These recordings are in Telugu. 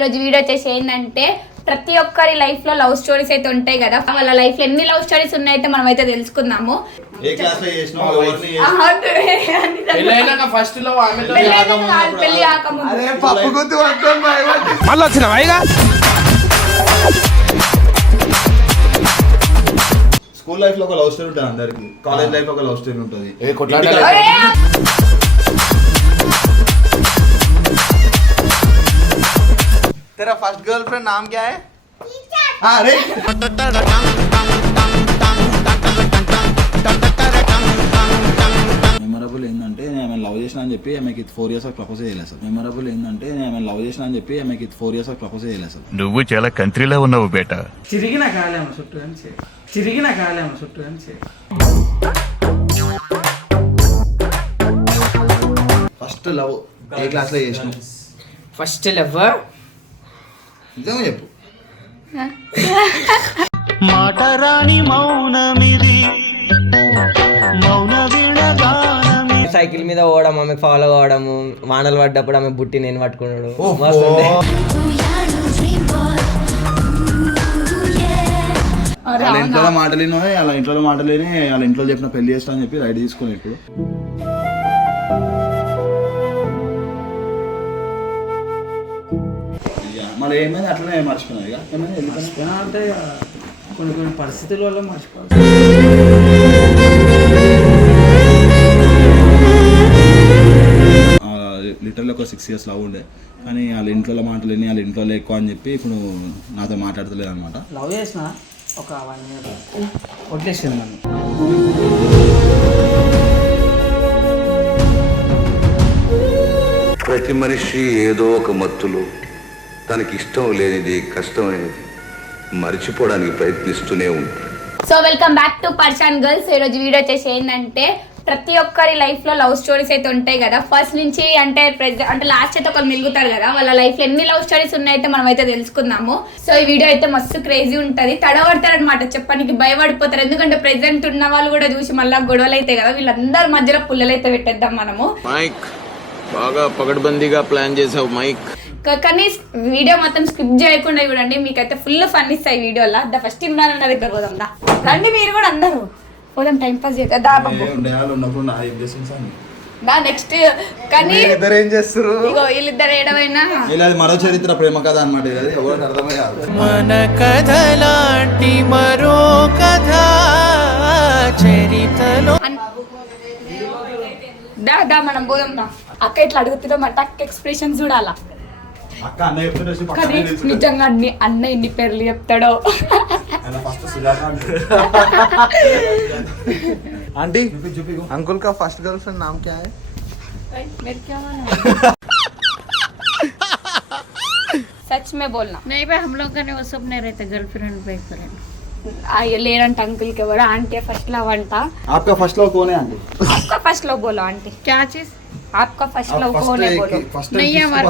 ఈరోజు వీడియో వచ్చేసి ఏంటంటే ప్రతి ఒక్కరి లైఫ్ లో లవ్ స్టోరీస్ అయితే ఉంటాయి కదా. వాళ్ళ లైఫ్ లో ఎన్ని లవ్ స్టోరీస్ ఉన్నాయైతే మనం అయితే తెలుసుకుందాము. ఏ క్లాస్ లో చేసినావు ఎవరిని పెళ్ళైనాక ఫస్ట్ లో ఆమెతో పెళ్లి ఆకముందు అదే పప్పు గుర్తు పట్టుకొని మళ్ళీ వచ్చినావా ఇక స్కూల్ లైఫ్ లో ఒక లవ్ స్టోరీ ఉంటుంది అందరికి, కాలేజ్ లైఫ్ లో ఒక లవ్ స్టోరీ ఉంటుంది. तेरा फर्स्ट गर्लफ्रेंड नाम क्या है? अरे మెమరబుల్ ఏంటంటే నేను లవ్ చేసిన అని చెప్పి ఆమెకి 4 years ప్రపోజ్ చేయలేదు సార్. మెమరబుల్ ఏంటంటే నేను లవ్ చేసిన అని చెప్పి ఆమెకి 4 years ప్రపోజ్ చేయలేదు సార్. నువ్వు చాలా కంట్రీలో ఉన్నావు బేటా. చిరిగిన కాలేమ చుట్టూ అని చిరిగిన కాలేమ చుట్టూ అని ఫస్ట్ లవ్ ఏ క్లాస్ లో చేసినావు? ఫస్ట్ లవ్ నిజంగా చెప్పు. మాటరాని మౌనమిది మౌన వినగానమి. సైకిల్ మీద పోవడం, ఆమె ఫాలో అవడము, వానలు పడ్డప్పుడు ఆమె బుట్టి నేను పట్టుకున్నాడు. వాళ్ళ ఇంట్లో మాటలేను, వాళ్ళ ఇంట్లో మాటలేని వాళ్ళ ఇంట్లో చెప్పిన పెళ్లి చేస్తా అని చెప్పి రైడ్ తీసుకుని ఇప్పుడు మళ్ళీ ఏమైంది అట్లనే మర్చిపోయినా ఇక ఏమైనా అంటే కొన్ని కొన్ని పరిస్థితుల వల్ల మర్చిపోవాలి. లిటర్లీ ఒక 6 years లవ్ ఉండే, కానీ వాళ్ళ ఇంట్లో మాటలు విని వాళ్ళ ఇంట్లో ఎక్కువ అని చెప్పి ఇప్పుడు నాతో మాట్లాడతలేదు అనమాట. లవ్ చేసిన ఒక 1 year వదిలేసింది నన్ను. ప్రతి మనిషి ఏదో ఒక మత్తులో తనకి ఇష్టం లేనిది, కష్టమైనది మర్చిపోవడానికి ప్రయత్నిస్తూనే ఉంటాడు. సో వెల్కమ్ బ్యాక్ టు పర్షాన్ గర్ల్స్. ఈరోజు వీడియో వచ్చేసి ఏంటంటే ప్రతి ఒక్కరి లైఫ్ లో లవ్ స్టోరీస్ అయితే ఉంటాయి కదా. ఫస్ట్ నుంచి అంటే లాస్ట్ అయితే ఒకరు మిలుగుతారు కదా. వాళ్ళ లైఫ్ లో ఎన్ని లవ్ స్టోరీస్ ఉన్నాయైతే మనం అయితే తెలుసుకుందాము. సో ఈ వీడియో అయితే మస్తు క్రేజీ ఉంటది. తడబడతారు అనమాట, చెప్పడానికి భయపడిపోతారు. ఎందుకంటే ప్రెసెంట్ ఉన్న వాళ్ళు కూడా చూసి మళ్ళీ గొడవలు అయితే కదా, వీళ్ళందరి మధ్యలో పుల్లలు అయితే పెట్టేద్దాం మనము. మైక్ బాగా పకడ్బందీగా ప్లాన్ చేసావు మైక్. కానీ వీడియో మొత్తం స్కిప్ చేయకుండా చూడండి, మీకైతే ఫుల్ ఫన్ ఇస్తాయి వీడియోలో. ఫస్ట్ ఇమ్రాన్ అన్న దగ్గర పోదాం దా. రండి మీరు కూడా అందరూ పోదాం, టైం పాస్ చేయదా నెక్స్ట్. కానీ ఏం చేస్తారు ఇగో వీళ్ళిద్దరు ఏడవైనా మరో చరిత్ర ప్రేమ కథ అనమాట. ఇది ఎవరికి అర్థమే కాదు. మన కథ లాంటి మరో కథ చరిత్రలో దా మనం పోదాం దా. అక్క ఇట్లా అడుగుతున్నాం అంటే అక్క ఎక్స్ప్రెషన్ చూడాలా. అక్క అన్న చెప్తుంటే కానీ నిజంగా అన్న ఎన్ని పేర్లు చెప్తాడో. आंटी अंकुल का फर्स्ट गर्लफ्रेंड नाम क्या है? सच में बोलना नहीं भाई, हम लोग का नहीं, वो सब नहीं रहते गर्लफ्रेंड बॉयफ्रेंड. లేదంట అంకుల్ కి ఎవరు ఆంటీ ఫస్ట్ లవ్ అంట. आपका फर्स्ट लव कौन है आंटी? आपका फर्स्ट लव बोलो आंटी. क्या चीज? आपका फर्स्ट लव कौन है बोलो. नहीं है हमारे.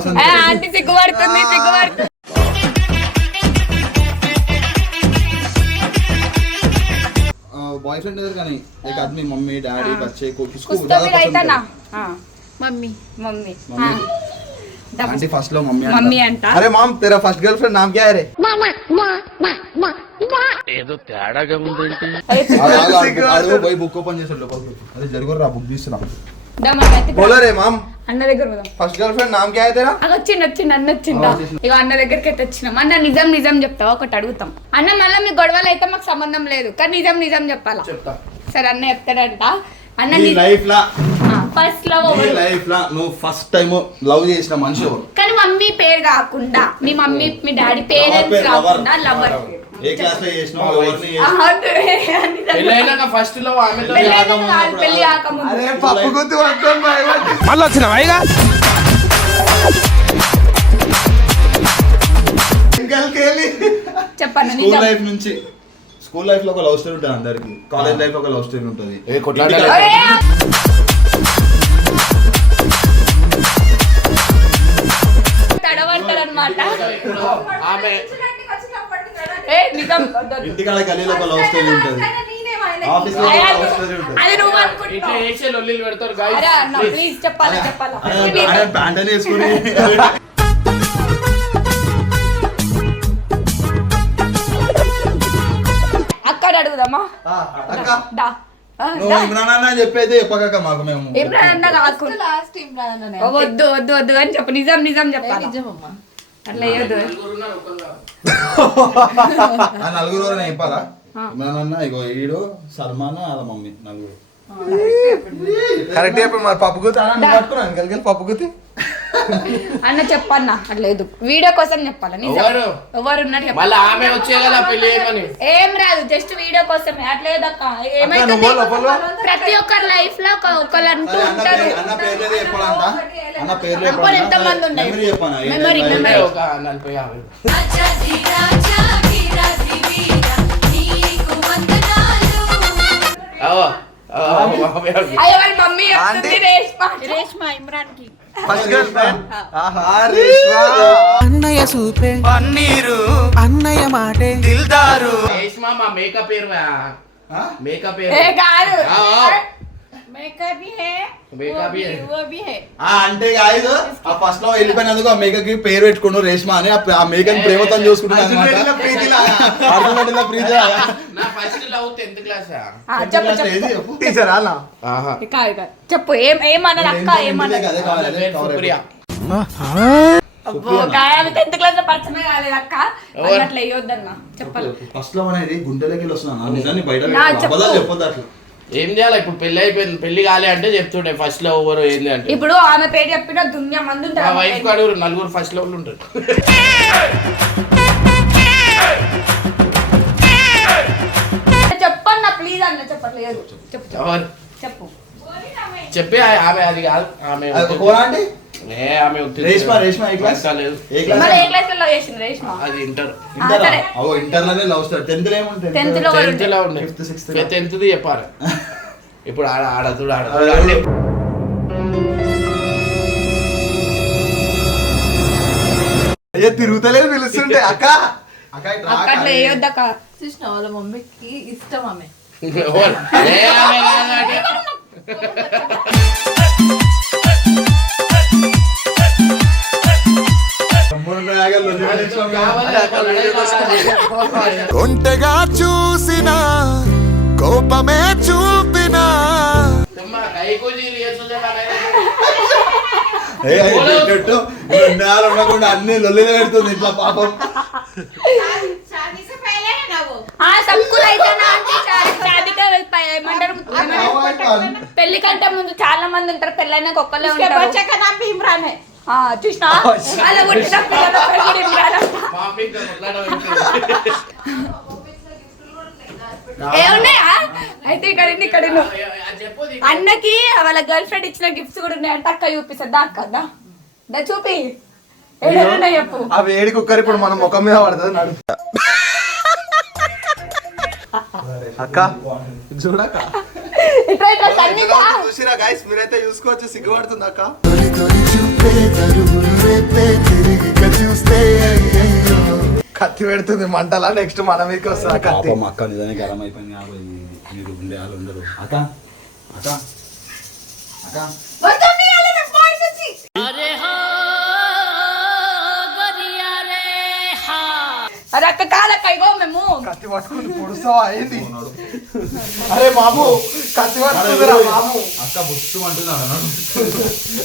आंटी सिग्गुपడుతుంది सिग्गुपడుతుంది. बॉयफ्रेंड इधर का नहीं, एक आदमी मम्मी डैडी बच्चे को किसको कुछ तो ज्यादा भी पसंद रहता ना. करते? हाँ mummy. Mummy. Aunty first love mummy mummy అంట. अरे मॉम तेरा फर्स्ट गर्लफ्रेंड नाम क्या है रे? ఏదో తేడాగా ఉందేంటి. పోయి బుక్ ఓపెన్ చేసాడు లోపలికి. అదే జరుగురా బుక్ తీస్తున్నా. बोलो रे मॉम అన్న దగ్గర పోదాం. फर्स्ट गर्लफ्रेंड नाम क्या है तेरा? అది వచ్చింది అన్న వచ్చిందా. ఇక అన్న దగ్గరికి అయితే వచ్చినాం. అన్న నిజం నిజం చెప్తావా? ఒకటి అడుగుతాం అన్న. మళ్ళీ మీ గొడవలు అయితే మాకు సంబంధం లేదు, కానీ నిజం నిజం చెప్పాలా. చెప్తా. సరే అన్న చెప్తాడంట. అన్న నీ లైఫ్ లా ఫస్ట్ లవ్ నీ లైఫ్ లా నువ్వు ఫస్ట్ టైం లవ్ చేసిన మనిషి ఎవరు? కానీ మమ్మీ పేరు కాకుండా, మీ మమ్మీ మీ డాడీ పేరెంట్స్ కాకుండా లవర్. ఏ క్లాస్ లో చేసినావు ఎవరిని? పెళ్ళైనాక ఫస్ట్ లో ఆమెతో పెళ్లి ఆకముందు अरे पप्पू गुर्तु पట్టుకొని మళ్ళీ వచ్చినావా ఇక చెప్పండి. స్కూల్ లైఫ్ నుంచి స్కూల్ లైఫ్ లో ఒక లవ్ స్టోరీ ఉంటుంది అందరికి, కాలేజ్ లైఫ్ లో ఒక లవ్ స్టోరీ ఉంటుంది. తడబడతారు అనమాట. ఆమె ఇంటికాడ గలీలో ఒక లవ్ స్టోరీ ఉంటుంది, ఆఫీస్ లో ఒక లవ్ స్టోరీ ఉంటుంది. అది నువ్వు ఇట్లా అనుకుంటున్నావు. వేసే లొల్లిలు పెడతారు ప్లీజ్ చెప్పాలా. ప్యాంట్ అని వేసుకుని అక్క దా నువ్వు ఇమ్రాన్ అన్న అని చెప్పేది చెప్పక మాకు మేము ఇమ్రాన్ అన్న కాకు వద్దు వద్దు వద్దు అని చెప్పు నిజం నిజం చెప్పాలి అట్లా వేయద్దు ఆ నలుగురు ఎవరైనా చెప్పాలా ఇమ్రాన్ అన్న ఇగో ఈడు సల్మాన్ వాళ్ళ మమ్మీ నలుగురు కరెక్ట్ చెప్పి మరి పప్పు గుత్తి పట్టుకున్నాను కలిగి పప్పు గుత్తి అన్న చెప్పన్నా అట్లా లేదు వీడియో కోసం చెప్పాలి నిజం ఎవరు ఉన్నారు చెప్పాలి. మళ్ళీ ఆమె వచ్చే కదా పెళ్లి చేయమని ఏం రాదు జస్ట్ వీడియో కోసమే అట్లా లేదక్క ఏమైతుంది ప్రతి ఒక్కరి లైఫ్ లో ఒకళ్ళు అంటూ ఉంటారు అన్న పేర్లేదు చెప్పాలంట అన్న పేర్లు అనుకోని ఎంత మంది ఉన్నాయి మెమరీ మెమరీ ఒక 40-50 అయ్యో వాళ్ళ మమ్మీ చెప్తుంది రేష్మా రేష్మా ఇమ్రాన్ కి ఫస్ట్ గర్ల్ ఫ్రెండ్ అన్నయ్య సూపే పన్నీరు అన్నయ్య మాటే దిల్దారు రేష్మా మా మేకప్ పేరు మేకప్ ఏ కాదు మేకప్ भी है మేకప్ वो भी है అంటే కాదు ఆ ఫస్ట్ లో వెళ్ళిపోయినందుకు ఆ మేకకి పేరు పెట్టుకున్నాడు రేష్మా అని ఆ మేకని ప్రేమతో చూసుకుంటున్నాను అనమాట నా ఫస్ట్ లవ్ 10th క్లాస్ చెప్పు చెప్పు టీచర్ అలా కాదు కాదు చెప్పు ఏమన్నారు అక్క ఏమన్నారు సుప్రియ అబ్బో గాయాలు 10th క్లాస్ లో పరిచయమే కాలేదు అక్క అట్లా వేయొద్దన్న చెప్పాలి ఫస్ట్ లో అనేది గుండెలకి వస్తున్నాను నిజాన్ని బయట నా చెప్పు. అబద్ధాలు చెప్పొద్దు అట్లా ఏం చేయాలి ఇప్పుడు పెళ్లి అయిపోయింది పెళ్లి కాలే అంటే చెప్తుండే ఫస్ట్ లో ఎవరు ఏంది అంటే ఇప్పుడు ఆమె పేరు చెప్పిన దునియా మంది మా ఉంటారు వైఫ్ కాడు నలుగురు ఫస్ట్ లో ఉంటారు చెప్పన్న ప్లీజ్ అన్న చెప్పట్లేదు చెప్పు చెప్పు ఎవరు చెప్పు చెప్పి ఆమె అది కాదు ఆమె అంటే ఆమె ఉత్తిది. రేష్మా, రేష్మా ఏ క్లాస్? ఇంకా లేదు. ఏ క్లాస్? మరి ఏ క్లాస్ లో చేసింది రేష్మా అది ఇంటర్ ఇంటర్ సరే. ఇంటర్ లోనే లవ్ స్టార్ 10th లో ఏముంటుంది 10th లో ఎవరు 10th లో ఉండే 5th 6th 10th ది చెప్పాలి ఇప్పుడు ఆడతుడు అయ్యో తిరుగుతలేదు పిలుస్తుంటే అక్క అక్క ఇట్రా, అక్క అట్లా వేయొద్దక్క చూసిన వాళ్ళ మమ్మీకి ఇష్టం ఆమె ఒంటగా చూసిన కోపమే చూపినా ఉండకుండా అన్ని లొల్లిలో పెడుతుంది ఇట్లా పాపం शादी से पहले है ना वो सबको शादी పెళ్లి కంటే ముందు చాలా మంది ఉంటారు పెళ్ళైనాక ఒక్కళ్ళే उसके ఉంటారు बच्चे का नाम भी इमरान है చూసినా అలా పుట్టిన పిల్లల పేరు కూడా ఇమ్రాన్ అంట. ఏమున్నాయా అయితే ఇక్కడ అన్నకి వాళ్ళ గర్ల్ ఫ్రెండ్ ఇచ్చిన గిఫ్ట్స్ కూడా ఉన్నాయంట అక్క చూపిస్తుంది అక్క దా చూపి ఏదైనా చెప్పు ఆ వేడి కుక్కర్ ఇప్పుడు మనం ముఖం మీద పడుతుంది నడు అక్క చూడక్క ఇట్లా ఇట్లా సన్నిధా చూసిరా గైస్ మీరైతే చూసుకోవచ్చు సిగ్గుపడుతుంది అక్క కత్తి పెడుతుంది మంటలా నెక్స్ట్ మన మీదకి వస్తుంది కత్తి పాపం అక్క నిజానికి గరం అయిపోయింది కాబట్టి మీరు ఉండే వాళ్ళు ఉండరు అక్క అక్క అక్క వస్తుంది వాళ్ళ బాయ్స్ వచ్చి అరే అక్క కాదక్క ఇగో మేము కత్తి పట్టుకుని పొడుస్తావా అయింది అరే బాబు కత్తి పట్టుకుందిరా బాబు అక్క బుస్సు అంటున్నాడు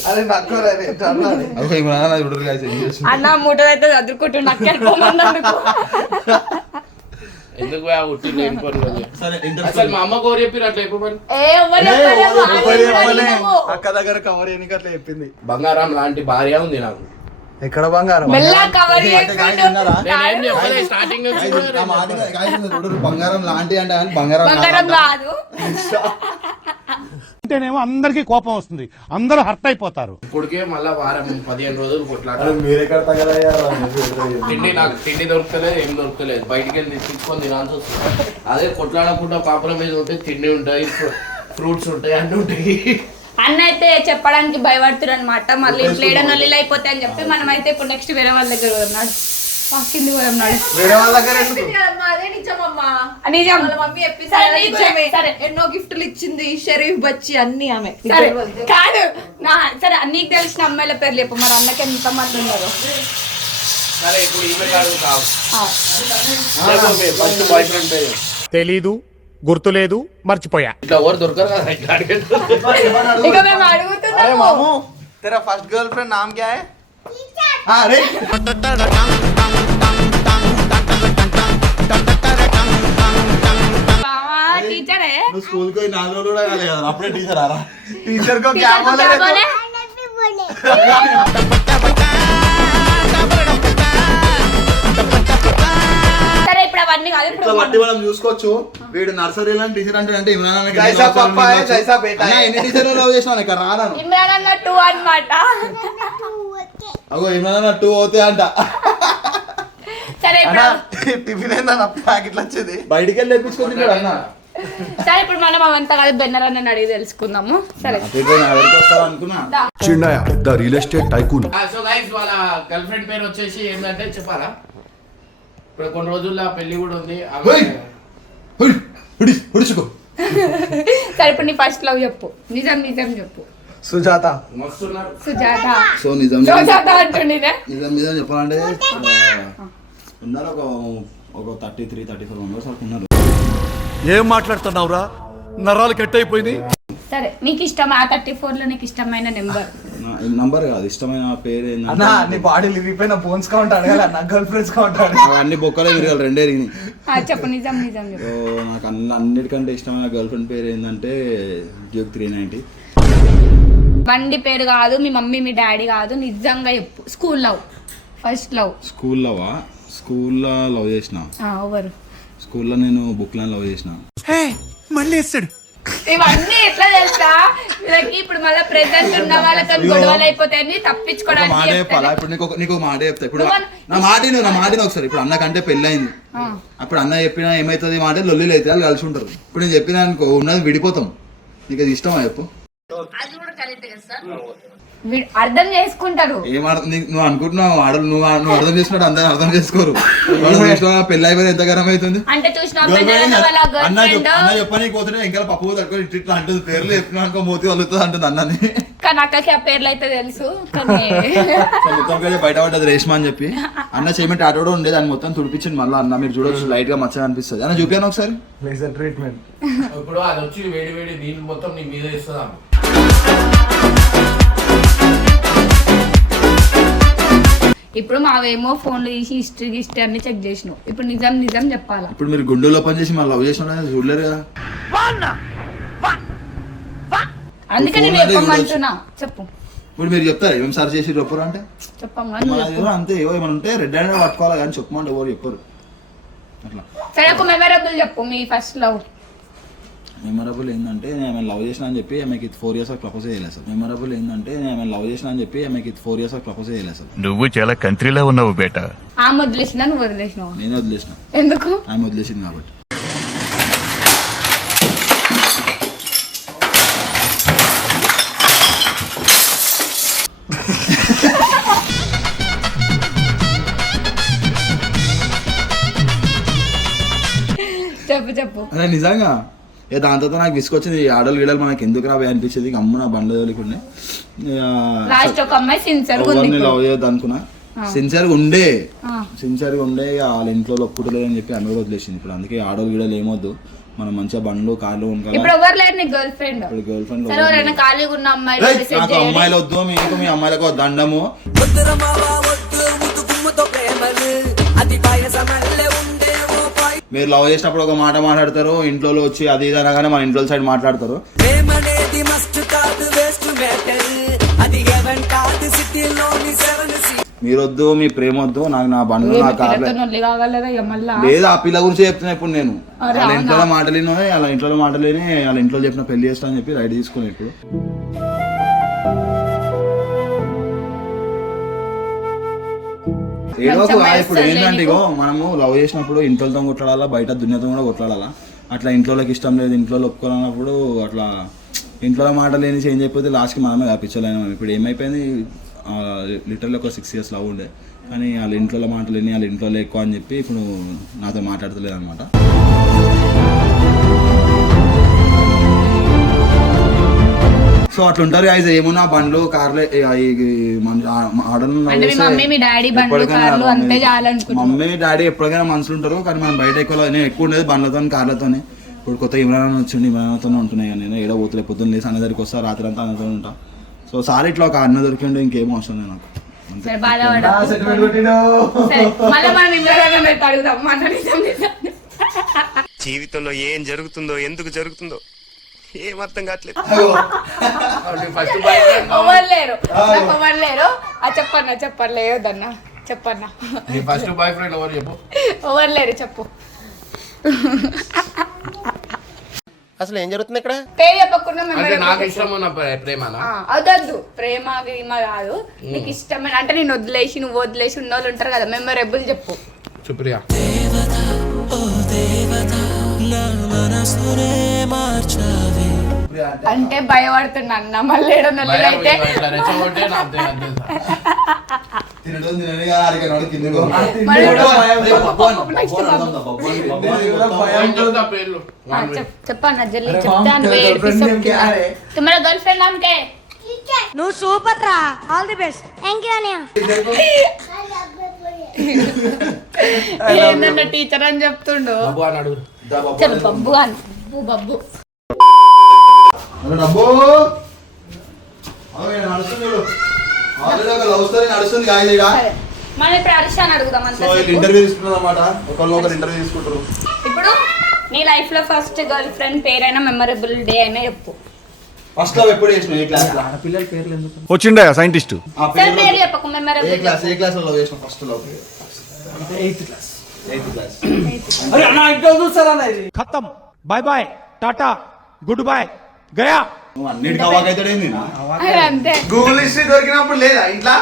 అరే నక్కు అన్న మూట అయితే చదువుకుంటున్నా అక్క వెళ్ళిపోమన్నందుకు. ఎందుకు ఉట్టి నేను సరే అసలు మా అమ్మ కోరి చెప్పి అట్లా చెప్పమని ఎవరు చెప్పలేదు, వాళ్ళే అడిగినాము. అక్క దగ్గర కవర్ ఎన్నిక అట్లా చెప్పింది బంగారం లాంటి భార్య ఉంది నాకు ఎక్కడ బంగారం మెల్లగా కవర్ నేనేం చెప్పలే స్టార్టింగ్ నుంచి బంగారం లాంటి అంటే బంగారం బంగారం కాదు అంటేనేమో అందరికీ కోపం వస్తుంది అందరూ హర్ట్ అయిపోతారు ఇప్పటికే మళ్ళా వారం 15 రోజులు కొట్లాట మీరెక్కడ తగలయ్యారు నాకు తిండి దొరకలేదు ఏం దొరకలేదు బయటికి వెళ్ళి తీసుకొని తినాల్సి వస్తుంది అదే కొట్లాడకుండా కాంప్రమైజ్ ఉంటే తిండి ఉంటాయి ఫ్రూట్స్ ఉంటాయి అన్నీ ఉంటాయి అన్న అయితే చెప్పడానికి భయపడుతున్నారు అనమాట మళ్ళీ ఇంట్లో ఏడో నల్లీలు అయిపోతాయి అని చెప్పి మనం అయితే ఇప్పుడు నెక్స్ట్ వేరే వాళ్ళ దగ్గర ఉన్నాడు కింది పోతున్నాడు వేరే వాళ్ళ దగ్గర ఎందుకు? అదే నిజమమ్మా నిజం వాళ్ళ మమ్మీ సరే, నిజమే. సరే ఎన్నో గిఫ్ట్లు ఇచ్చింది షరీఫ్ బచ్చి అన్ని ఆమె సరే కాదు సరే నీకు తెలిసిన అమ్మాయిల పేర్లు చెప్పు మరి అన్నకి ఎంత మంది ఉన్నారు సరే ఇప్పుడు ఈమె కాదు కావు ఫస్ట్ బాయ్ ఫ్రెండ్ పేరు తెలీదు గుర్తులేదు మర్చిపోయా. ఇట్లా ఎవరు దొరకరు కదా ఇట్లా అడిగేది. ఇక మేము अरे అడుగుతున్నాము मामू तेरा फर्स्ट गर्लफ्रेंड नाम क्या है? हाँ अरे टीचर है నువ్వు స్కూల్ కి 4 రోజులు కూడా కాలే కదా అప్పుడే టీచర్ ఆరా. टीचर को क्या टीचर को बोले? क्या बोले సరే ఇప్పుడు అవన్నీ కాదు ఇట్లా ఇప్పుడు బట్టి మనం చూసుకోవచ్చు. వీడు నర్సరీలో టీచర్ అంటే ఇమ్రాన్ అన్నకి ఎన్ని जैसा సంవత్సరాలు पापा है ఉండొచ్చు? जैसा बेटा అన్న, है. ఎన్ని టీచర్లు లవ్ చేసినావు ఇక్కడ రాను. ఇమ్రాన్ అన్న 2 అన్నమాట అగో ఇమ్రాన్ అన్న 2 అవుతాయి అంట. సరే అన్న ఇప్పుడు టిఫిన్ ఏందన్న ప్యాకెట్లు వచ్చేది? బయటికి వెళ్ళి తెప్పించుకొని ఇక్కడ అన్న. సరే ఇప్పుడు మనం అవంతా కాదు బెన్నర్ అన్న అడిగి తెలుసుకుందాము సరే అటు ఇటు నా దగ్గరికి వస్తారా అనుకున్నా. చిన్నయ్య పెద్ద real estate tycoon. So guys వాళ్ళ గర్ల్ ఫ్రెండ్ పేరు వచ్చేసి ఏంటంటే చెప్పాలా, ఇప్పుడు కొన్ని రోజుల్లో పెళ్లి కూడా ఉంది. ఉడుచుకో. సరే ఇప్పుడు నీ ఫస్ట్ లవ్ చెప్పు నిజం నిజం చెప్పు సుజాత. మస్తున్నారు. సుజాత సో నిజం సుజాత అంటుండే నిజం నిజం చెప్పాలంటే ఉన్నారు ఒక 33-34 మెంబర్స్ వరకు ఉన్నారు. ఏం మాట్లాడుతున్నావురా, నరాలు కట్ అయిపోయింది. సరే నీకు ఇష్టం ఆ 34 లో నీకు ఇష్టమైన నెంబర్ నంబర్ కాదు, ఇష్టమైన పేరు అన్న నీ ఏంటంటే బాడీ విరిగిపోయిన బోన్స్ కౌంట్ అడగాలి అన్న, గర్ల్ ఫ్రెండ్స్ కౌంట్ అడగాలి. అన్ని బొక్కలే విరగాలి, రెండే ఎరిగినాయి. చెప్పు నిజం నిజం చెప్పు సో నాకు అన్నిటికంటే ఇష్టమైన గర్ల్ ఫ్రెండ్ పేరు ఏంటంటే డ్యూక్ 390. బండి పేరు కాదు మీ మమ్మీ మీ డాడీ కాదు నిజంగా చెప్పు స్కూల్ లవ్ ఫస్ట్ లవ్ స్కూల్లోవా? స్కూల్లో లవ్ చేసిన. ఎవరు స్కూల్లో నేను బుక్లను లవ్ చేసిన. మళ్ళీ వేస్తాడు. ఇవన్నీ ఎట్లా తెలుసా వీళ్ళకి ఇప్పుడు మళ్ళీ ప్రెసెంట్ ఉన్న వాళ్ళతో గొడవలు అయిపోతాయని ఒక తప్పించుకోవడానికి మాట చెప్పాలా? చెప్తాను. ఇప్పుడు నీకు ఒక మాట చెప్తా. ఇప్పుడు నా మాటిని ఒకసారి. ఇప్పుడు అన్నకంటే పెళ్ళి అయింది. అప్పుడు అన్న చెప్పినా ఏమవుతుంది మాట లొల్లిలు అయితే వాళ్ళు కలిసి ఉంటారు. ఇప్పుడు నేను చెప్పినా అనుకో ఉన్నది విడిపోతాం. నీకు అది ఇష్టమా చెప్పు? అర్థం చేసుకుంటారు. నువ్వు అనుకుంటున్నావు ఆడలు నువ్వు అర్థం చేసుకున్నాడు అందరూ అర్థం చేసుకోరు. పెళ్ళి అయిపోయి ఎంత గరం అవుతుంది. అంటే చూసిన అన్న చెప్పని పోతుంటే ఇంకా పప్పు తక్కువ ఇట్లా అంటుంది. పేర్లు చెప్పినా అనుకో మోతి వలుతుంది అంటుంది అన్నని. కానీ అక్కకి ఆ పేర్లు అయితే తెలుసు కానీ మొత్తం బయట పడ్డది రేష్మా అని చెప్పి అన్న చేయమంటే ఆటో కూడా ఉండేది. దాన్ని మొత్తం తుడిపించింది మళ్ళీ అన్న. మీరు చూడొచ్చు లైట్ గా మచ్చగా అనిపిస్తుంది. అన్న చూపాను ఒకసారి. Laser treatment. ఇప్పుడు అది వచ్చి వేడి వేడి దీని మొత్తం నీ మీద ఇస్తుందా? ఇప్పుడు మావేమో ఫోన్లు తీసి హిస్టరీ అన్ని చెక్ చేసినావు. ఇప్పుడు నిజం నిజం చెప్పాలా? ఇప్పుడు మీరు గుండెలో పని చేసి మళ్ళీ లవ్ చేసిన చూడలేరు కదా. అందుకే నేను చెప్పమంటున్నా చెప్పు. ఇప్పుడు మీరు చెప్తారు ఏమేమి సర్చ్ చేసి చెప్పరు అంటే చెప్పమ్మా అంతే. ఏమైనా ఉంటే రెడ్ హ్యాండ్ పట్టుకోవాలి కానీ చెప్పమంటే ఎవరు చెప్పరు అట్లా. సరే ఒక మెమరబుల్ చెప్పు మీ ఫస్ట్ లవ్. మెమరబుల్ ఏంటంటే నేను లవ్ చేసిన అని చెప్పి ఆమెకి 4 years ప్రపోజ్ చేయలేదు సార్. మెమరబుల్ ఏంటంటే నేను లవ్ చేసిన అని చెప్పి ఆమెకి 4 years ప్రపోజ్ చేయలేదు సార్. నువ్వు చాలా కంట్రీలో ఉన్నావు బేటా. ఆమె వదిలేసినా నువ్వు వదిలేసినావు? నేనే వదిలేసిన. ఎందుకు? ఆమె వదిలేసింది కాబట్టి. చెప్పు చెప్పు. అదే నిజంగా దాంతో నాకు విసుకొచ్చింది. ఆడలు గీడలు మనకి ఎందుకు రాబోయే అనిపించేది. అమ్మ నా బండ్ల తోలికుండే లాస్ట్ ఒక అమ్మాయి సిన్సియర్ లవ్ చేయొద్దు అనుకున్నా. సిన్సియర్గా ఉండే వాళ్ళ ఇంట్లో ఒప్పుకోలేదు అని చెప్పి ఆమె కూడా వదిలేసింది. ఇప్పుడు అందుకే ఆడలు గీడలు ఏమొద్దు, మనం మంచిగా బండ్లు కార్లు కొనుక్కోవాలి. ఇప్పుడు ఎవరు లేరు నీ గర్ల్ ఫ్రెండ్? గర్ల్ ఫ్రెండ్ సరే ఎవరైనా ఖాళీగా ఉన్న అమ్మాయి నాకు అమ్మాయిలు వద్దు. మీకు మీ అమ్మాయిలకు దండము. మీరు లవ్ చేసినప్పుడు ఒక మాట మాట్లాడతారు, ఇంట్లో వచ్చి అది ఇది అనగానే మన ఇంట్లో సైడ్ మాట్లాడతారు. మీరొద్దు, మీ ప్రేమ వద్దు, నాకు నా బండ్లు నా కార్లు లేదు. ఆ పిల్ల గురించి చెప్తున్నా ఇప్పుడు నేను. వాళ్ళ ఇంట్లో మాటలేను, వాళ్ళ ఇంట్లో మాటలేని వాళ్ళ ఇంట్లో చెప్పిన పెళ్లి చేస్తా అని చెప్పి రైడ్ తీసుకుని ఇప్పుడు ఇప్పుడు ఏంటంటే ఇగో మనము లవ్ చేసినప్పుడు ఇంట్లోతో కొట్లాడాలా, బయట దునియాతో కూడా కొట్లాడాలా. అట్లా ఇంట్లోకి ఇష్టం లేదు, ఇంట్లో ఒప్పుకోవాలన్నప్పుడు అట్లా ఇంట్లో మాట లేని చేంజ్ అయిపోతే లాస్ట్కి మనమే కాపించలేము. ఇప్పుడు ఏమైపోయింది, లిటరల్లీ ఒక 6 years లవ్ ఉండే కానీ వాళ్ళ ఇంట్లో మాట లేని వాళ్ళ ఇంట్లో ఎక్కువ అని చెప్పి ఇప్పుడు నాతో మాట్లాడతలేదు అనమాట. సో అట్లుంటారు గైస్. ఏమున్నా బండ్లు కార్లు మమ్మీ డాడీ ఎప్పటికైనా మనుషులు ఉంటారు కానీ మనం బయట ఎక్కువ నేను ఎక్కువ ఉండేది బండ్లతో కార్లతోనే. ఇప్పుడు కొత్త ఇమ్రాన్ వచ్చిండి, ఇమ్రాన్తోనే ఉంటున్నాయి కానీ నేను ఏడో పోతులే, పొద్దున్న లేసి అన్న దగ్గరికి వస్తా, రాత్రి అంతా అన్నతో ఉంటా. సో సార్ ఇట్లా ఒక అన్న దొరికిండే ఇంకేం అవసరం లేదు నాకు. సరే బాధపడకు. సెంటిమెంట్ కొట్టిండు. సరే, మళ్ళీ మనం ఇమ్రాన్ పెట్టి అడుగుదాం. మన నిజం నిజం. జీవితంలో ఏం జరుగుతుందో ఎందుకు జరుగుతుందో ఏం అర్థం కావట్లేదు. ఫస్ట్ బాయ్ ఫ్రెండ్ ఎవరు లేరు, నాకు ఎవరు లేరు. చెప్పన్నా లేదన్నా చెప్పన్నా. నీ ఫస్ట్ బాయ్ ఫ్రెండ్ ఎవరు చెప్పు. ఎవరు లేరు చెప్పు. అసలు ఏం జరుగుతుంది ఇక్కడ? పేరు చెప్పకుండా అంటే నాకు ఇష్టం ఉన్న ప్రేమనా? అదొద్దు, ప్రేమ గీమ కాదు. నీకు ఇష్టమైన అంటే నేను వదిలేసి నువ్వు వదిలేసి ఉన్న వాళ్ళు ఉంటారు కదా, మెమొరబుల్ చెప్పు. సుప్రియ. అంటే భయపడుతున్నా అన్న మళ్ళీ ఏడో నెలలు అయితే తినడం తినని కాదు, ఆడికి కిందకు చెప్పన్న జల్లి చెప్తాను. తుమ్మారా గర్ల్ ఫ్రెండ్ నామ్ కే? నువ్వు సూపర్ రా, all the best. Thank you అనియా. ఏందన్న టీచర్ అని చెప్తుండు. చలో బబ్బు అని బబ్బు. డబ్బు నడుస్తుంది, ఆల్రెడీ ఒక లవ్ స్టోరీ నడుస్తుంది కాదు ఇక్కడ. మనం ఇప్పుడు హర్షాన్ని అడుగుదాం అంతే. ఇంటర్వ్యూ తీసుకుంటారు అన్నమాట, ఒకరు ఇంటర్వ్యూ తీసుకుంటారు. ఇప్పుడు నీ లైఫ్ లో ఫస్ట్ గర్ల్ ఫ్రెండ్ పేరైనా మెమరబుల్ డే అయినా చెప్పు. ఫస్ట్ లవ్ ఎప్పుడు చేసినావు? ఏ క్లాస్? ఆడపిల్లల పేర్లు ఎందుకు? వచ్చిండే సైంటిస్ట్. సరే పేరు చెప్పకు. మెమరబుల్ ఏ క్లాస్ లో లవ్ చేసినావు? First love 8th class. 8th class. అరే అన్న ఇంకా చూస్తారా అన్న ఇది? ఖతం, బాయ్ బాయ్, టాటా, గుడ్ బాయ్, గయా. నువ్వు అన్నిటికీ అవాకైతాడేంది? అంతే. గూగుల్ హిస్టరీ దొరికినప్పుడు లేదా ఇంట్లో?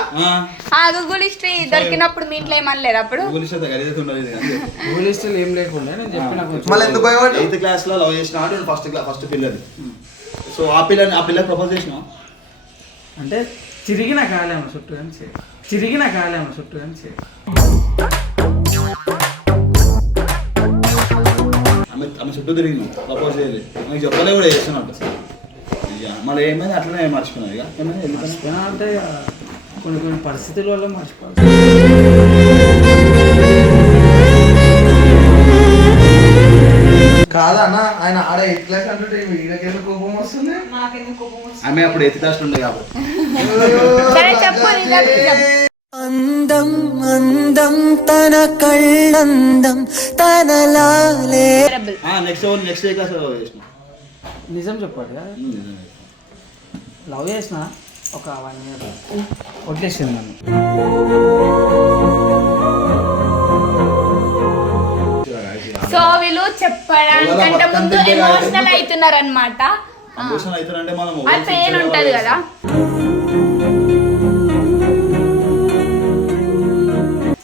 గూగుల్ హిస్టరీ దొరికినప్పుడు మీ ఇంట్లో ఏమనలేదు అప్పుడు? గూగుల్ హిస్టరీ గలీజ్ ఉండదు అంతే. గూగుల్ హిస్టరీలో ఏం లేకుండా నేను చెప్పిన కొంచెం. మళ్ళీ ఎందుకు భయపడ్డా? 8th క్లాస్ లో లవ్ చేసిన అంటే ఫస్ట్ పిల్లని. సో ఆ పిల్ల ప్రపోజ్ చేసినావు? అంటే చిరిగిన కాలేమో చుట్టూ కానీ చిరిగిన కాలేమో చుట్టూ కానీ ఆమె చుట్టూ తిరిగి ప్రపోజ్ చేయలేదు, నాకు చెప్పలే కూడా చేస్తున్నట్టు. ఇక మళ్ళీ ఏమైంది అట్లనే మర్చిపోయినావు? ఇక ఏమైనా వెళ్ళిపోయినా అంటే కొన్ని పరిస్థితుల వల్ల మర్చిపోవాలి. కాదన్న, ఆయన ఆడ 8th క్లాస్ అంటే వీడికి కోపం వస్తుంది. ఆమె అప్పుడు 8th క్లాస్ ఉండే కాబట్టి. సరే చెప్పు నిజం నిజం. అందం అందం తన కళ్ళందం తనలాలే. నెక్స్ట్ ఏ క్లాస్ లో లవ్ చేసినావు? నిజం చెప్పాడు కదా, లవ్ చేసిన ఒక 1 year వదిలేసింది నన్ను. సో వీళ్ళు చెప్పడానికంటే ముందు ఎమోషనల్ అవుతున్నారు అనమాట. కంపల్సరీ అవుతారంటే మనం ఆ పెయిన్ ఉంటది కదా.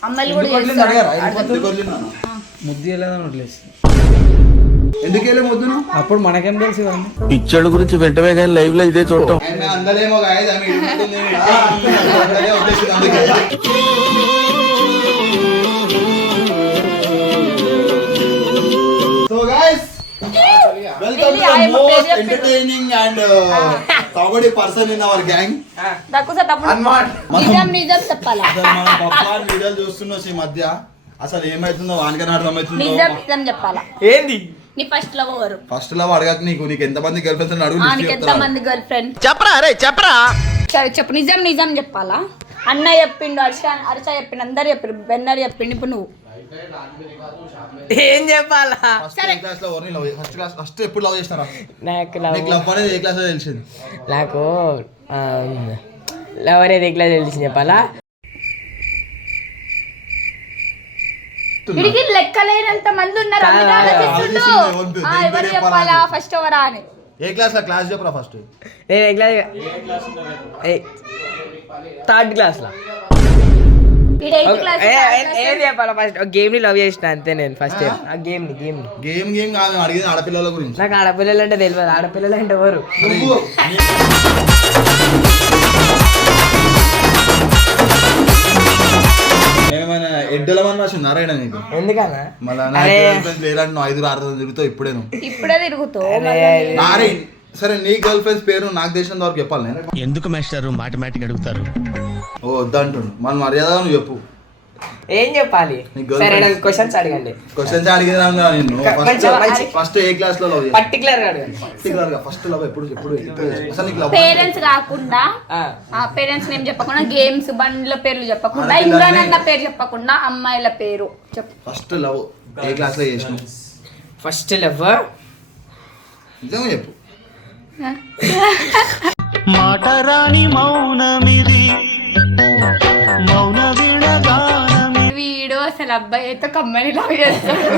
అమ్మాయిలు కూడా ముద్దు వెళ్ళదని వదిలేసింది. ఎందుకు వెళ్ళే ముద్దును? అప్పుడు మనకేం తెలుసు కదా. పిచ్చోళ్ళ గురించి వెంటనే కానీ లైవ్ లో ఇదే చూడటం. అందలేమో గాయస్, ఆమె ఇడుగుతుంది. So guys, welcome to the most entertaining and kabaddi person in our gang. నిజం నిజం చెప్పాలా? అసలు మనం పప్పాన్ వీడియోలు చూస్తున్నాం ఈ మధ్య. అసలు ఏమైతుందో వానికన్నా అర్థమవుతుందో. నిజం నిజం చెప్పాలా? ఏంది నీ ఫస్ట్ లవ్ ఎవరు? ఫస్ట్ లవ్ అడగక నీకు ఎంతమంది గర్ల్ ఫ్రెండ్స్ అడుగు. నీకు ఎంత మంది గర్ల్ ఫ్రెండ్? చెప్పరా రే చెప్పరా. సరే చెప్పు, నిజం నిజం చెప్పాలా? అన్న చెప్పిండు, హర్ష చెప్పిండు, అందరు చెప్పిండు, బెన్నర్ చెప్పిండు. ఇప్పుడు నువ్వు ఏం చెప్పాలా? ఫస్ట్ ఎప్పుడు లవ్ చేసినారా? నాకు లవ్ అనేది ఏ క్లాస్ లో తెలిసింది? నాకు లవ్ అనేది ఎట్లా తెలిసి చెప్పాలా? వీడికి లెక్కలేనంత మంది ఉన్నారు, అందుకే ఆలోచిస్తుండు. ఎవరు చెప్పాలా ఫస్ట్ ఎవరా అని. ఏ క్లాస్ లో క్లాస్ చెప్పరా ఫస్ట్? నేను ఎట్లా 3rd క్లాస్ లో. వీడు 8th క్లాస్. ఏం చెప్పాలా? ఫస్ట్ గేమ్ ని లవ్ చేసిన అంతే. నేను ఫస్ట్ ఆ గేమ్ ని గేమ్ కాదు అడిగింది ఆడపిల్లల గురించి. నాకు ఆడపిల్లలు అంటే తెలియదు. ఆడపిల్లలు అంటే ఎవరు? ఏమైనా ఎడ్డలమని రాసింది నారాయణ నీకు? ఎందుకన్నా? మళ్ళీ లేదంటే నువ్వు 5-6 తిరుగుతావు. ఇప్పుడే తిరుగుతావు. నారాయణ సరే, నీ గర్ల్ ఫ్రెండ్స్ పేరు నాకు తెలిసిన వరకు చెప్పాలి నేను. ఎందుకు మాస్టర్ మాటమాటిక్ అడుగుతారు? ఓ వద్దంటుండు. మన మర్యాద నువ్వు చెప్పు. ఏం చెప్పాలి? నీ girlfriend. సరే నాకు క్వశ్చన్స్ అడగండి. క్వశ్చన్స్ అడిగినా నిన్ను మంచి ఫస్ట్ ఏ క్లాస్ లో లవ్ పర్టికులర్ గా అడగండి. పర్టికులర్ గా ఫస్ట్ లవ్ ఎప్పుడు అసలు నీకు లవ్ పేరెంట్స్ కాకుండా పేరెంట్స్ నేమ్ చెప్పకుండా గేమ్స్ బండ్ల పేర్లు చెప్పకుండా ఇమ్రాన్ అన్న పేరు చెప్పకుండా అమ్మాయిల పేరు చెప్పు. ఫస్ట్ లవ్ ఏ క్లాస్ లో చేసినావు? ఫస్ట్ లవ్ నిజంగా చెప్పు. మాట రాని మౌనమిది మౌన విడగానమి వీడు అసలు అబ్బాయి అయితే కమ్మని లవ్ చేస్తాడు.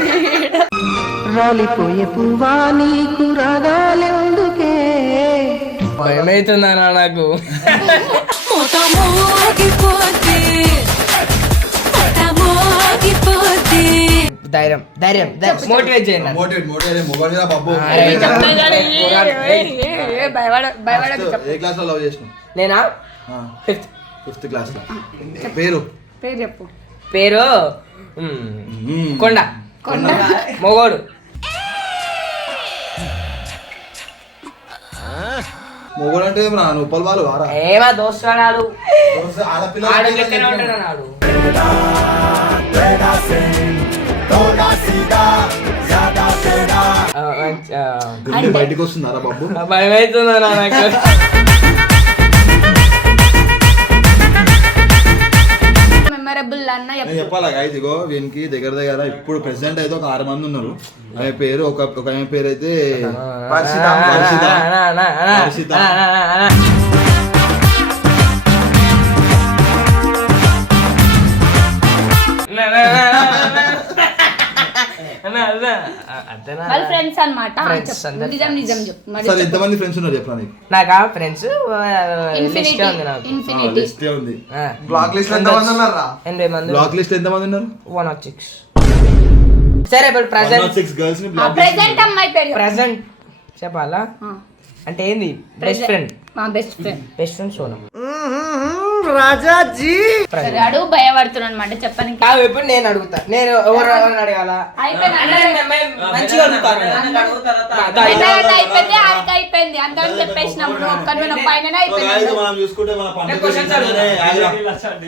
రాలిపోయే పువ్వా నీకు రాగాలెందుకే భయమవుతుందా నాకు? ధైర్యం ధైర్యం మోటివేట్ చేయండి. మోటివేట్ మొగడుగా బాబు. ఏ క్లాస్ లో లవ్ చేసినావు? నేనా? ఫిఫ్త్ క్లాస్ లో. పేరు పేరు చెప్పు. పేరు కొండ. మొగోడు. మొగడు అంటే ఉప్పల్ వాళ్ళు వారా? ఏమా దోస్తున్నాడు ఆడపిల్ల బయటికి వస్తున్నారా బాబు? భయమవుతుందా నాకు? మెమరబుల్ అన్న నేను చెప్పాలా గైస్, ఇగో వీనికి దగ్గర దగ్గర ఇప్పుడు ప్రెసెంట్ అయితే ఒక 6 మంది ఉన్నారు. ఆమె పేరు ఒక ఆమె పేరు అయితే వర్షిత. వాళ్ళ ఫ్రెండ్స్ అన్నమాట. నిజం నిజం చెప్పు. సరే ఎంతమంది ఫ్రెండ్స్ ఉన్నారు చెప్పరా నీకు? నాకా ఫ్రెండ్స్ లిస్ట్ ఉంది నాకు. ఇన్ఫినిటీ లిస్ట్ ఉంది. బ్లాక్ లిస్ట్ ఎంత మంది ఉన్నారా? 80 మంది. బ్లాక్ లిస్ట్ ఎంత మంది ఉన్నారు? 106. సరే ఇప్పుడు ప్రెసెంట్ 106 గర్ల్స్ ని బ్లాక్ ప్రెజెంట్ అమ్మాయి పేరు ప్రెసెంట్ చెప్పాలా? అంటే ఏంది? Best friend. మా best friend. Best friend Sonam. Rajaji అడుగు భయపడుతున్నాను అనమాట చెప్పని. ఇప్పుడు నేను అడుగుతా. నేను ఎవరు అడగాల? మంచిగా అడుగుతాను. అయిపోయింది ఆడికి అయిపోయింది అందరం చెప్పేసినప్పుడు ఒక్కరి పైన అయిపోయింది. మనం చూసుకుంటే మన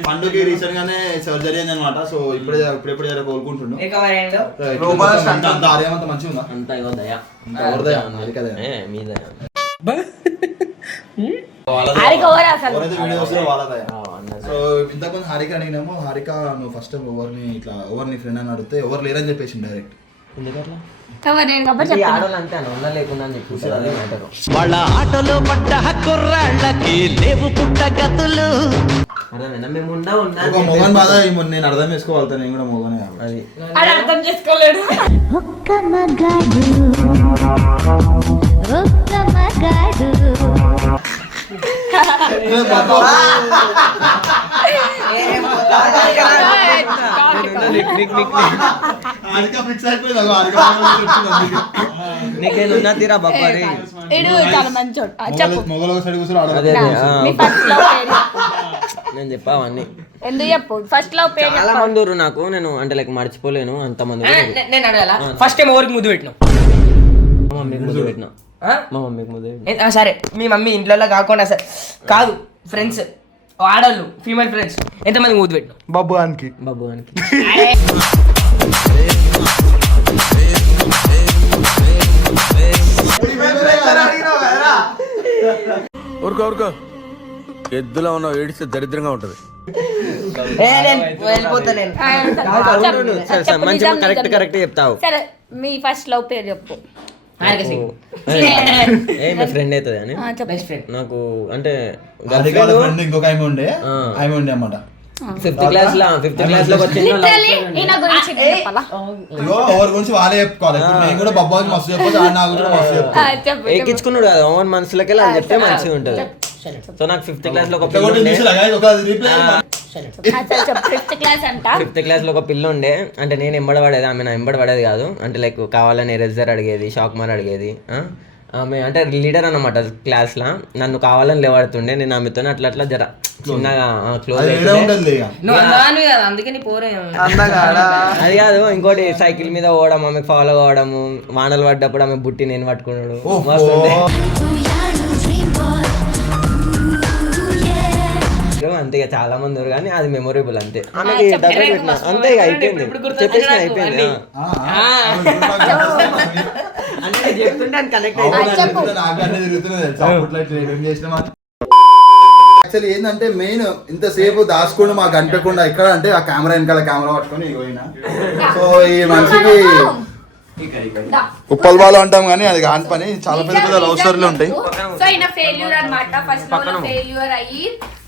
పండుగ రీసెంట్ గానే సర్జరీ అయింది అనమాట. సో ఇప్పుడెప్పుడు జర కోలుకుంటుండు. అంత ఆర్యమంతా మంచిగా ఉందా? అంత దయా ఎవరైతే వీడియో వస్తారో వాళ్ళదయ. సో ఇంతకుముందు హారిక అడిగినాము. హారిక నువ్వు ఫస్ట్ ఎవరిని ఇట్లా ఎవరిని ఫ్రెండ్ అని అడిగితే ఎవరు లేరని చెప్పేసి డైరెక్ట్. వాళ్ళ ఆటలో పడ్డ కుర్రాళ్ళకి లేవు పుట్టగతులు. ఒక మొగన్ బాధ నేను అర్థం చేసుకోగలుగుతాను. నేను కూడా మొగనే అది అర్థం చేసుకోలేడు. నీకేనున్నా తీరా బొబ్బరి. నేను చెప్పావన్నీ ఎందుకు చెప్పు. ఫస్ట్ లో చాలా మంది ఊరు నాకు. నేను అంటే లైక్ మర్చిపోలేను అంత మంది. నేను అడగాల ఫస్ట్ టైం ఎవరికి ముద్దు పెట్టినా? మా మమ్మీకి ముద్దు పెట్టినా. మా మమ్మీకి ముద్దు పెట్టినా. సరే మీ మమ్మీ ఇంట్లో కాకుండా సరే కాదు ఫ్రెండ్స్ ఆడోళ్ళు ఫీమేల్ ఫ్రెండ్స్ ఎంతమంది ముద్దు పెట్టినా? బాబు అనికి ఊరుకో ఎద్దులో ఉన్న ఏడిస్తే దరిద్రంగా ఉంటది. కరెక్ట్ చెప్తావు. సరే మీ ఫస్ట్ లవ్ పేరు చెప్పు. ఫ్రెండ్ అవుతుంది అని నాకు అంటే ఇంకొక ఆమె ఉండే అన్నమాట. ఫిఫ్త్ క్లాస్ లో ఎవరి గురించి వాళ్ళే చెప్పుకోవాలి. నేను కూడా బాబాకి మస్తు చెప్పొచ్చు, నా గురించి మస్తు చెప్తాను. ఎక్కించుకున్నాడు కదా ఓన్ మనసులకి అని చెప్తే మంచిగా ఉంటది. సో నాకు ఫిఫ్త్ క్లాస్ లో ఒక పిల్ల ఉండే. అంటే నేను ఎంబడబడేది, ఆమె నా ఎంబడబడేది కాదు. అంటే లైక్ కావాలని ఎరేజర్ అడిగేది, షాక్మార్ అడిగేది. ఆమె అంటే లీడర్ అన్నమాట క్లాస్ లా. నన్ను కావాలని లేవాడుతుండే. నేను ఆమెతో అట్లా అట్లా జర చిన్నగా క్లోజ్ అది కాదు. ఇంకోటి సైకిల్ మీద పోవడం, ఆమె ఫాలో కావడము, వానలు పడ్డప్పుడు ఆమె బుట్టి నేను పట్టుకున్నాడు. అంతే ఇక చాలా మంది ఉన్నారు కానీ అది మెమొరబుల్ అంతే ఆమెకి దగ్గర పెట్టిన అంతే ఇక అయిపోయింది చెప్పేసిన అయిపోయింది అంటే చెప్తుంటే అని కనెక్ట్ యాక్చువల్లీ ఏంటంటే మెయిన్ ఇంతసేపు దాచుకుంటూ మాకు కనిపించకుండా ఎక్కడ అంటే ఆ కెమెరా వెనకాల కెమెరా పట్టుకొని పోయినా సో ఈ మనిషికి ఉప్పల్ బాలు అంటాం కానీ అది కాని పని చాలా పెద్ద పెద్ద లవ్ స్టోరీలు ఉంటాయి. సో ఈయన ఫెయిల్యూర్ అనమాట, ఫస్ట్ లో ఫెయిల్యూర్ అయ్యి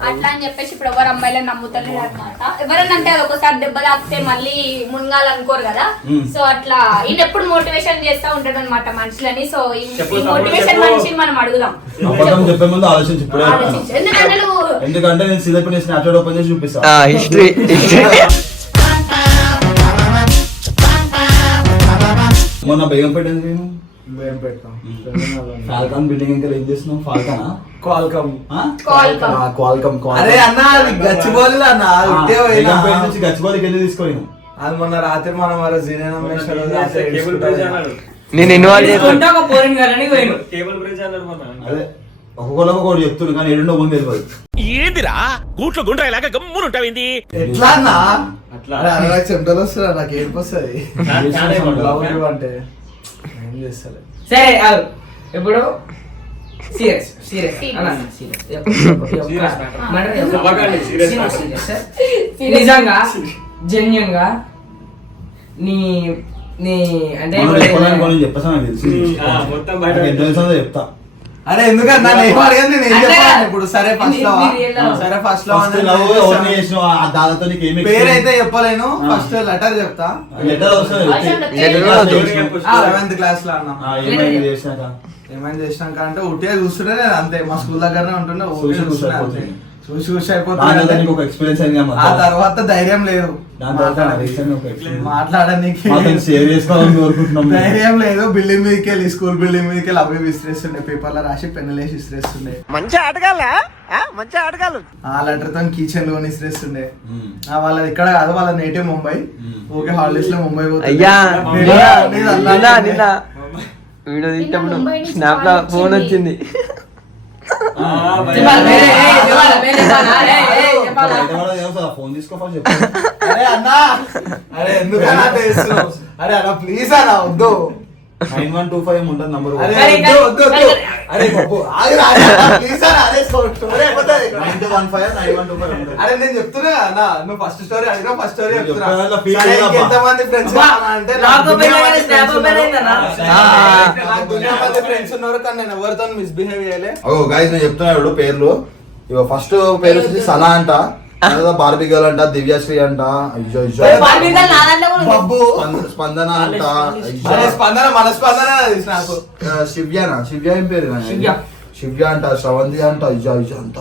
అట్లా అని చెప్పేసి ఇప్పుడు ఎవరు అమ్మాయిలను నమ్ముతలేరు అనమాట. ఎవరన్నా అంటే ఒకసారి దెబ్బ తాకితే మళ్ళీ మునగాలనుకోరు కదా, సో అట్లా ఈయన ఎప్పుడు మోటివేషన్ చేస్తా ఉంటాడు అనమాట మనుషులని. సో ఈ మోటివేషన్ మనిషిని మనం అడుగుదాం. చెప్పే ముందు ఆలోచించి ఎందుకంటే నేను సిలబస్ స్నాప్చాట్ ఓపెన్ చేసి చూపిస్తాను హిస్టరీ మొన్న బేగంపేట నేను ఫాల్కాన్ బిల్డింగ్ ఇంకా ఏం చేస్తున్నావు? ఫాల్కానా క్వాల్కమ్ అరే అన్న అది గచ్చిబౌలి అన్న బేగంపేట నుంచి గచ్చిబౌలికి వెళ్ళి తీసుకోను. అది మొన్న రాత్రి మనం నేను ఇన్వాల్వ్ అదే ఒక్కొక్కరికి ఒకటి చెప్తున్నాను కానీ ఎన్నో ముందు తెలియదు. ఏందిరా గూట్లో గుండ్రాయిలాగా గమ్మునుంటావింది ఎట్లా అన్న అట్లా నాకు చెమటలు వస్తున్నా, నాకు ఏడుపు వస్తుంది అంటే ఏం చేస్తలే. సరే ఇప్పుడు సీరియస్ నిజంగా జెన్యున్ గా నీ నీ అంటే చెప్తా. అరే ఎందుకన్నా నేను అడిగాను, నేను ఏం చెప్పాను ఇప్పుడు? సరే ఫస్ట్ లో దాదాపు పేరు అయితే చెప్పలేను, ఫస్ట్ లెటర్ చెప్తా. లెటర్ 7th క్లాస్ లో అన్నా ఏమైనా చేసినాక అంటే ఉట్టిగా చూస్తుంటే నేను అంతే మా స్కూల్ దగ్గరనే ఉంటుండే చూసి అయిపోతుంది. ఆ తర్వాత ధైర్యం లేదు మాట్లాడడానికి, ధైర్యం లేదు. బిల్డింగ్ మీదకి వెళ్ళి స్కూల్ బిల్డింగ్ మీదకి వెళ్ళి అవి విసిరేస్తుండే, పేపర్లో రాసి పెన్నులు వేసి విసిరేస్తుండే. మంచి ఆటగాళ్ళు ఆ లెటర్ తో కిచెన్ లో విసిరేస్తుండే. వాళ్ళది ఇక్కడ కాదు, వాళ్ళ నేటివ్ ముంబై. ఓకే హాలిడేస్ లో ముంబై వీడియో తీసినప్పుడు స్నాప్ లో ఫోన్ వచ్చింది. ఫోన్ తీసుకో అరే అన్నా, అరే ఎందుకన్నా చేస్తున్నావు? అరే అన్న ప్లీజ్ అన్న వద్దు. 9125 ఉంటుంది నంబర్. అరే నేను చెప్తున్నా అన్న, నువ్వు ఫస్ట్ స్టోరీ అడిగినా ఫస్ట్ స్టోరీ చెప్తున్నా. ఎంతమంది ఫ్రెండ్స్ ఫ్రెండ్స్ ఉన్నారు కానీ నేను ఎవరితో మిస్బిహేవ్ చేయలే. నేను చెప్తున్నా పేర్లు. ఫస్ట్ పేరు వచ్చి సనా అంట, బార్బీ గర్ల్ అంట, దివ్యశ్రీ అంట, బబ్బు, స్పందన అంట, స్పందన మన స్పందన శివ్య ఏం పేరు? శివ్య అంట, శ్రవంతి అంట, అంత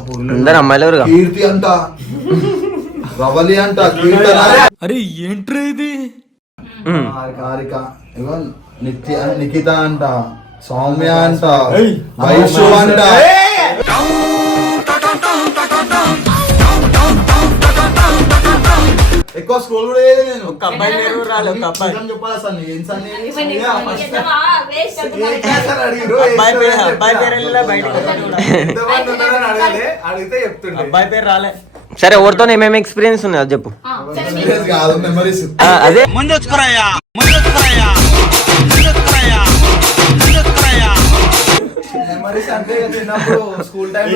అమ్మాయిలు, కీర్తి అంట, రవలి అంట, కీర్తన. అరే ఏంట్రా ఇది? హారిక, నిఖిత అంట, సౌమ్య అంట, వైషు అంట. ఎక్కువ స్కూల్ కూడా నేను ఒక అబ్బాయి చెప్పాలి సార్. ఏం సార్ అడిగితే చెప్తుండే అబ్బాయి పేరు రాలే. సరే ఎవరితో ఏమేమి ఎక్స్పీరియన్స్ ఉంది అది చెప్పు. కాదు మెమరీస్. అదే మెమరీస్ అంటే చిన్నప్పుడు స్కూల్ టైం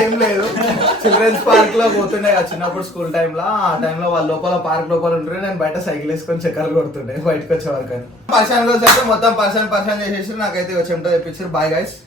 ఏం లేదు. చిల్డ్రన్స్ పార్క్ లో పోతుండే కదా చిన్నప్పుడు స్కూల్ టైమ్ లో. ఆ టైంలో వాళ్ళ లోపల పార్క్ లోపల ఉంటుండే, నేను బయట సైకిల్ వేసుకొని చక్కర్లు కొడుతుండే బయటకు వచ్చే వరకు. పర్సన్ రోజు అయితే మొత్తం పర్సన్ చేసేసి నాకైతే చెమట తెప్పించారు. Bye guys.